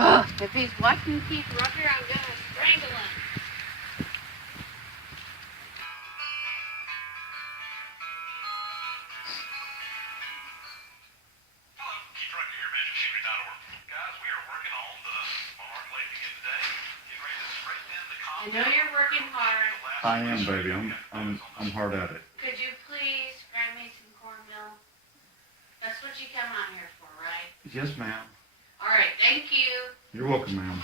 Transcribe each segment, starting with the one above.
If he's watching Keith Rucker, I'm gonna strangle him. I know you're working hard. I am, baby. I'm hard at it. Could you please grab me some cornmeal? That's what you come out here for, right? Yes, ma'am. All right, thank you. You're welcome, ma'am.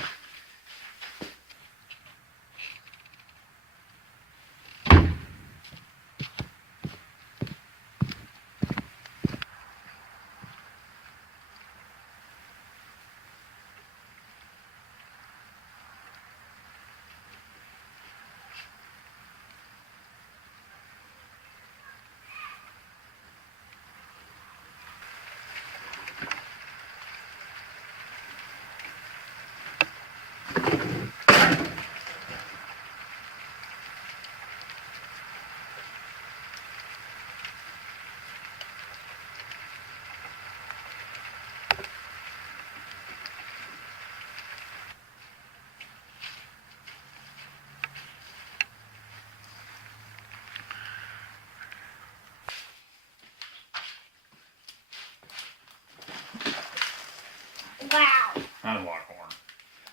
Wow. That's a lot of corn.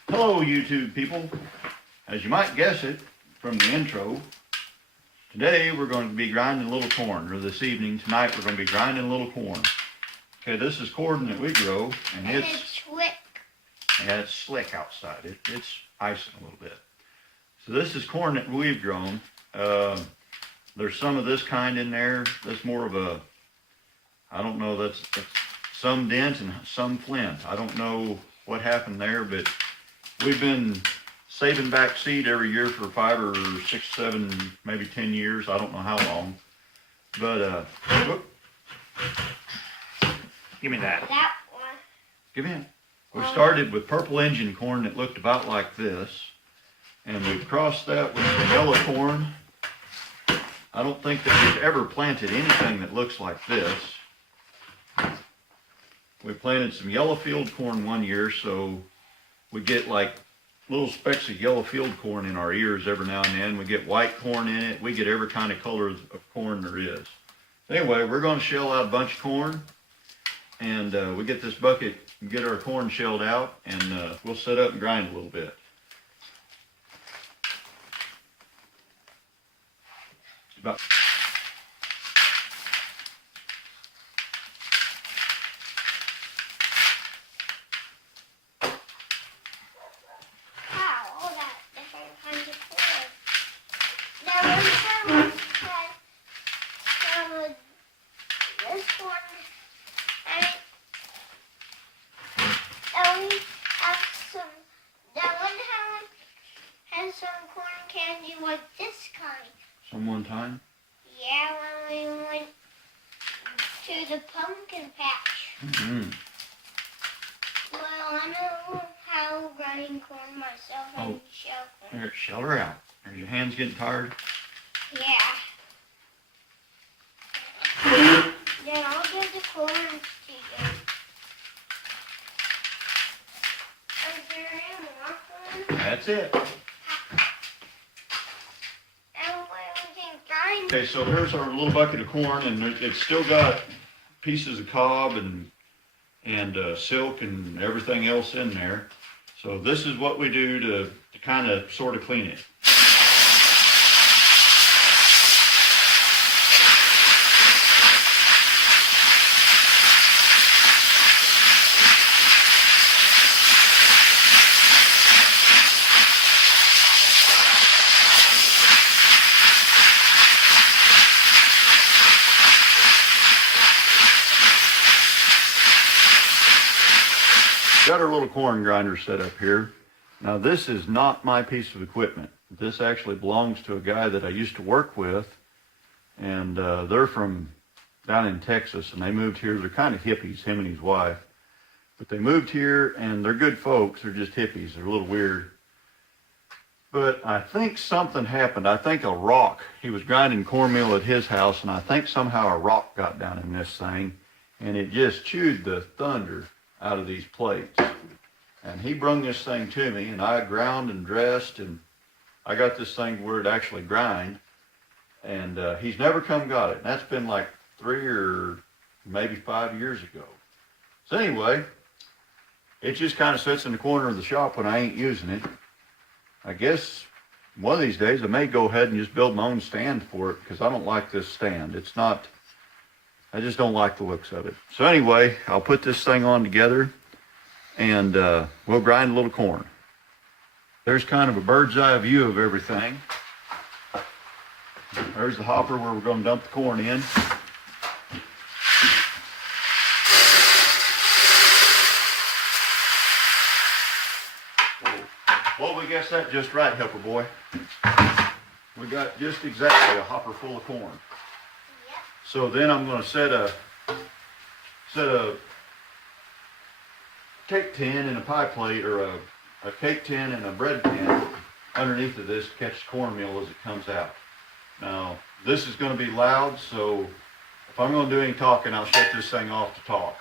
Hello, YouTube people. As you might guess it from the intro, today we're going to be grinding a little corn, or this evening, tonight, we're going to be grinding a little corn. Okay, this is corn that we grow, and it's slick. Yeah, it's slick outside. It's icing a little bit. So this is corn that we've grown. There's some of this kind in there. That's more of a, I don't know, that's some dent and some flint. I don't know what happened there, but we've been saving back seed every year for 5 or 6, 7, maybe 10 years. I don't know how long. But, give me that. That one. Give me it. We started with purple engine corn that looked about like this. And we've crossed that with some yellow corn. I don't think that we've ever planted anything that looks like this. We planted some yellow field corn one year, so we get like little specks of yellow field corn in our ears every now and then. We get white corn in it. We get every kind of color of corn there is. Anyway, we're going to shell out a bunch of corn, and we get this bucket, get our corn shelled out, and we'll set up and grind a little bit. It's about one time? Yeah, when we went to the pumpkin patch. Mm-hmm. Well, I know how grinding corn myself and shell corn. Here, shell her out. Are your hands getting tired? Yeah. Then I'll give the corn to you. Is there any more corn? That's it. Okay, so here's our little bucket of corn, and it's still got pieces of cob and silk and everything else in there. So this is what we do to kind of sort of clean it. Got our little corn grinder set up here. Now this is not my piece of equipment. This actually belongs to a guy that I used to work with, and they're from down in Texas, and they moved here. They're kind of hippies, him and his wife, but they moved here, and they're good folks. They're just hippies. They're a little weird. But I think something happened. I think a rock, he was grinding cornmeal at his house, and I think somehow a rock got down in this thing, and it just chewed the thunder out of these plates. And he brung this thing to me, and I ground and dressed, and I got this thing where it actually grind. And he's never come got it. And that's been like 3 or maybe 5 years ago. So anyway, it just kind of sits in the corner of the shop when I ain't using it. I guess one of these days I may go ahead and just build my own stand for it, because I don't like this stand. It's not, I just don't like the looks of it. So anyway, I'll put this thing on together, and we'll grind a little corn. There's kind of a bird's eye view of everything. There's the hopper where we're going to dump the corn in. Well, we guessed that just right, helper boy. We got just exactly a hopper full of corn. Yep. So then I'm going to set a cake tin and a pie plate, or a cake tin and a bread pan underneath of this to catch the cornmeal as it comes out. Now, this is going to be loud, so if I'm going to do any talking, I'll shut this thing off to talk.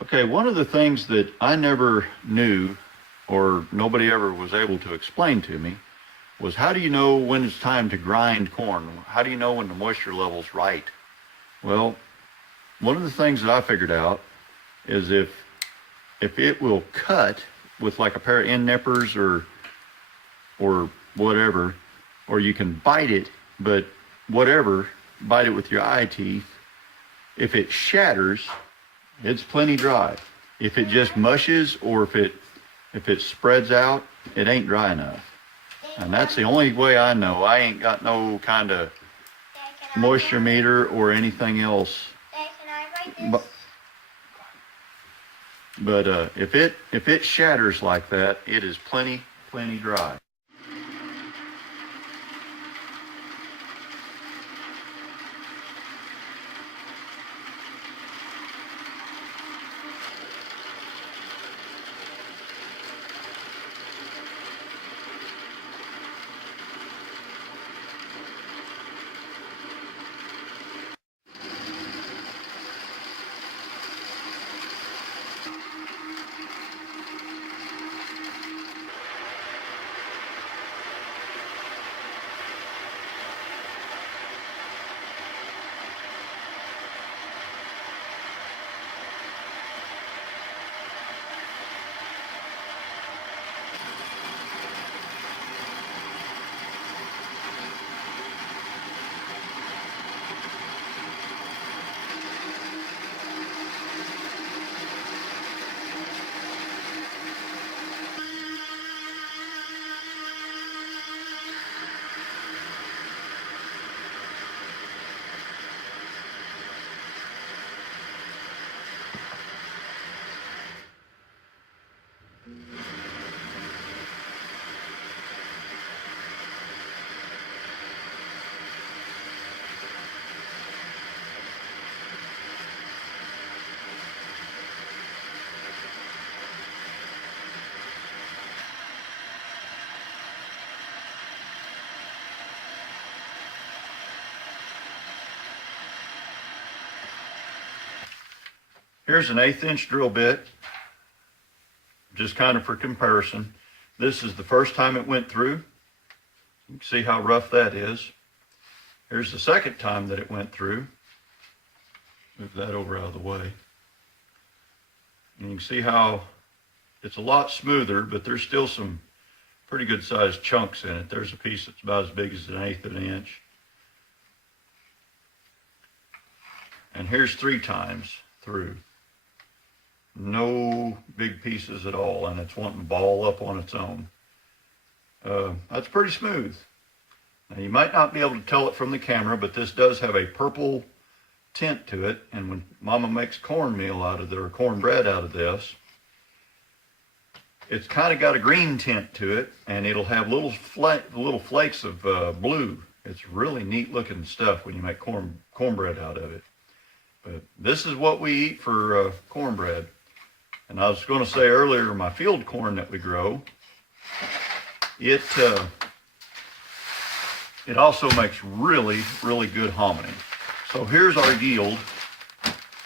Okay, one of the things that I never knew, or nobody ever was able to explain to me, was how do you know when it's time to grind corn? How do you know when the moisture level's right? Well, one of the things that I figured out is if it will cut with like a pair of end nippers or whatever, or you can bite it, but whatever, bite it with your eye teeth. If it shatters, it's plenty dry. If it just mushes, or if it spreads out, it ain't dry enough. And that's the only way I know. I ain't got no kind of moisture meter or anything else. Dad, can I write this? But if it shatters like that, it is plenty dry. Here's an 1/8 inch drill bit, just kind of for comparison. This is the first time it went through. You can see how rough that is. Here's the second time that it went through. Move that over out of the way. And you can see how it's a lot smoother, but there's still some pretty good sized chunks in it. There's a piece that's about as big as 1/8 of an inch. And here's 3 times through. No big pieces at all, and it's wanting to ball up on its own. That's pretty smooth. Now, you might not be able to tell it from the camera, but this does have a purple tint to it, and when Mama makes cornmeal out of it, or cornbread out of this, it's kind of got a green tint to it, and it'll have little flakes of blue. It's really neat looking stuff when you make cornbread out of it. But this is what we eat for cornbread. And I was going to say earlier, my field corn that we grow, it also makes really good hominy. So here's our yield.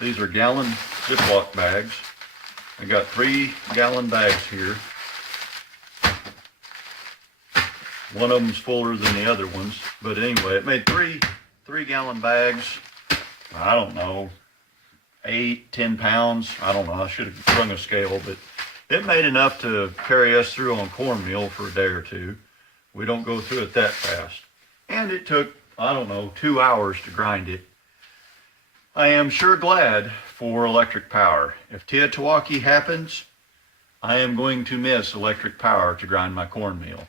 These are gallon Ziploc bags. I got 3-gallon bags here. One of them's fuller than the other ones, but anyway, it made 3-gallon bags. I don't know, 8-10 pounds. I don't know. I should have sprung a scale, but it made enough to carry us through on cornmeal for a day or two. We don't go through it that fast. And it took, I don't know, 2 hours to grind it. I am sure glad for electric power. If Teotawaki happens, I am going to miss electric power to grind my cornmeal.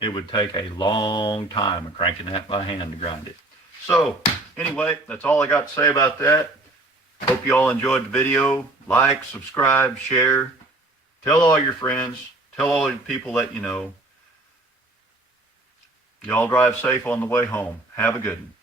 It would take a long time of cranking that by hand to grind it. So, anyway, that's all I got to say about that. Hope you all enjoyed the video. Like, subscribe, share. Tell all your friends. Tell all the people that you know. Y'all drive safe on the way home. Have a good one.